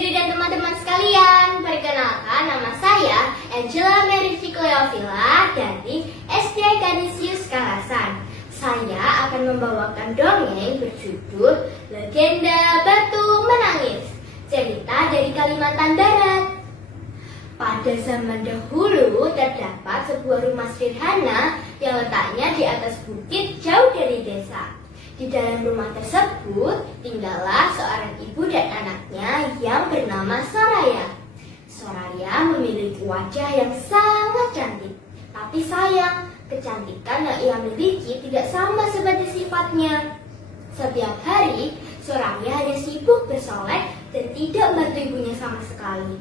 Yudi dan teman-teman sekalian, perkenalkan nama saya Angela Mary Cleovila dari SD Canisius Kalasan. Saya akan membawakan dongeng berjudul Legenda Batu Menangis, cerita dari Kalimantan Barat. Pada zaman dahulu terdapat sebuah rumah sederhana yang letaknya di atas bukit jauh dari desa. Di dalam rumah tersebut tinggallah seorang ibu dan anaknya yang bernama Soraya. Soraya memiliki wajah yang sangat cantik, tapi sayang, kecantikan yang ia miliki tidak sama seperti sifatnya. Setiap hari, Soraya hanya sibuk bersolek dan tidak membantu ibunya sama sekali.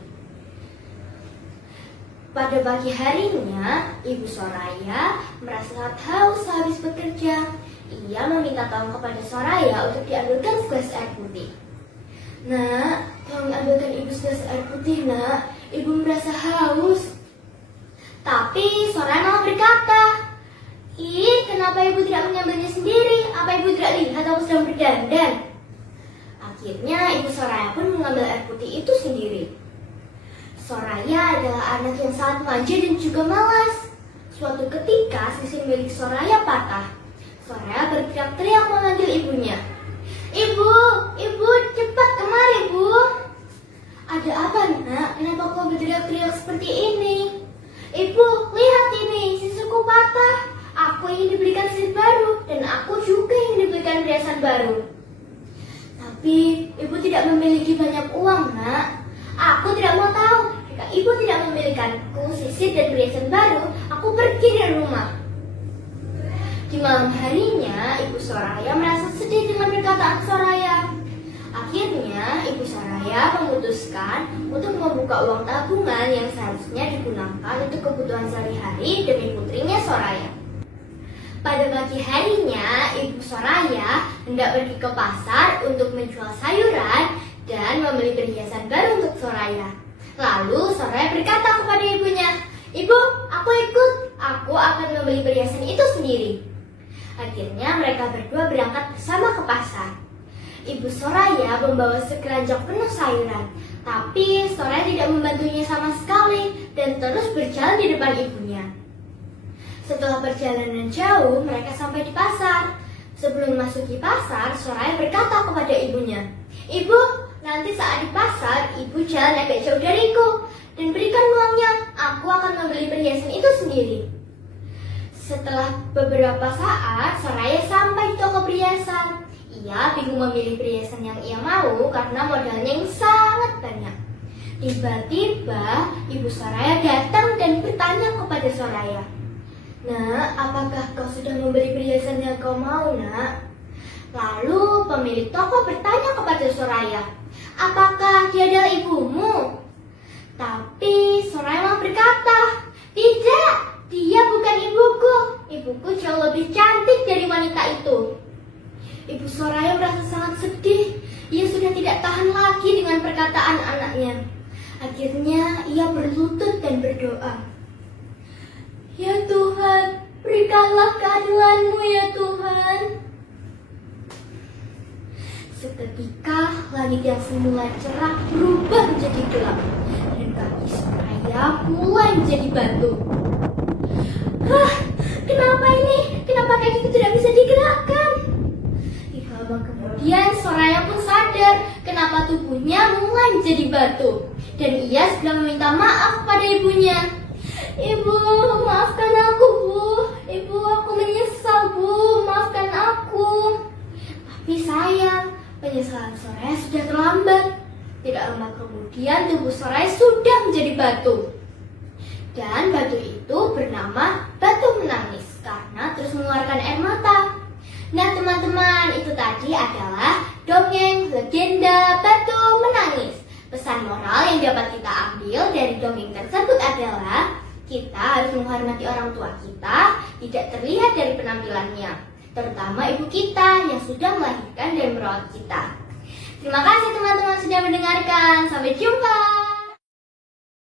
Pada pagi harinya, ibu Soraya merasa sangat haus habis bekerja. Ia meminta tolong kepada Soraya untuk diambilkan segelas air putih. Nak, tolong ambilkan ibu segelas air putih, nak. Ibu merasa haus. Tapi Soraya malah berkata, "Ih, kenapa ibu tidak mengambilnya sendiri? Apa ibu tidak lihat aku sedang berdandan?" Akhirnya ibu Soraya pun mengambil air putih itu sendiri. Soraya adalah anak yang sangat manja dan juga malas. Suatu ketika sisir milik Soraya patah. Soraya berteriak-teriak memanggil ibunya. "Ibu, ibu, cepat kemari, Bu." "Ada apa, nak? Kenapa kau berteriak-teriak seperti ini?" "Ibu, lihat ini, sisirku patah. Aku ingin dibelikan sisir baru dan aku juga ingin dibelikan perhiasan baru." "Tapi ibu tidak memiliki banyak uang, nak." "Aku tidak mau tahu. Jika ibu tidak membelikanku sisir dan perhiasan baru, aku pergi dari rumah." Di malam harinya, ibu Soraya merasa sedih dengan perkataan Soraya. Akhirnya, ibu Soraya memutuskan untuk membuka uang tabungan yang seharusnya digunakan untuk kebutuhan sehari-hari demi putrinya Soraya. Pada pagi harinya, ibu Soraya hendak pergi ke pasar untuk menjual sayuran dan membeli perhiasan baru untuk Soraya. Lalu Soraya berkata kepada ibunya, "Ibu, aku ikut. Aku akan membeli perhiasan itu sendiri." Akhirnya mereka berdua berangkat bersama ke pasar. Ibu Soraya membawa sekeranjang penuh sayuran, tapi Soraya tidak membantunya sama sekali dan terus berjalan di depan ibunya. Setelah perjalanan jauh, mereka sampai di pasar. Sebelum memasuki pasar, Soraya berkata kepada ibunya, "Ibu, nanti saat di pasar, ibu jalan agak jauh dariku dan berikan uangnya. Aku akan membeli perhiasan itu sendiri." Setelah beberapa saat, Soraya sampai di toko perhiasan. Ia bingung memilih perhiasan yang ia mau karena modalnya yang sangat banyak. Tiba-tiba, ibu Soraya datang dan bertanya kepada Soraya, "Nak, apakah kau sudah membeli perhiasan yang kau mau, nak?" Lalu pemilik toko bertanya kepada Soraya, "Apakah dia adalah ibumu?" Tapi Soraya malah berkata, "Tidak, dia bukan ibuku. Ibuku jauh lebih cantik dari wanita itu." Ibu Soraya merasa sangat sedih. Ia sudah tidak tahan lagi dengan perkataan anaknya. Akhirnya ia berlutut dan berdoa, "Ya Tuhan, berikanlah keadilan-Mu ya Tuhan." Seketika langit yang semula cerah berubah menjadi gelap dan kaki Soraya mulai menjadi batu. Kenapa ini? Kenapa kakiku tidak bisa digerakkan? Tidak lama kemudian Soraya pun sadar kenapa tubuhnya mulai menjadi batu. Dan ia segera meminta maaf pada ibunya. "Ibu, maafkan aku, Bu. Ibu, aku menyesal, Bu. Maafkan aku." Tapi sayang, penyesalan Soraya sudah terlambat. Tidak lama kemudian tubuh Soraya sudah menjadi batu. Dan batu itu bernama Batu Menangis karena terus mengeluarkan air mata. Nah teman-teman, itu tadi adalah dongeng Legenda Batu Menangis. Pesan moral yang dapat kita ambil dari dongeng tersebut adalah kita harus menghormati orang tua kita, tidak terlihat dari penampilannya, terutama ibu kita yang sudah melahirkan dan merawat kita. Terima kasih teman-teman sudah mendengarkan. Sampai jumpa.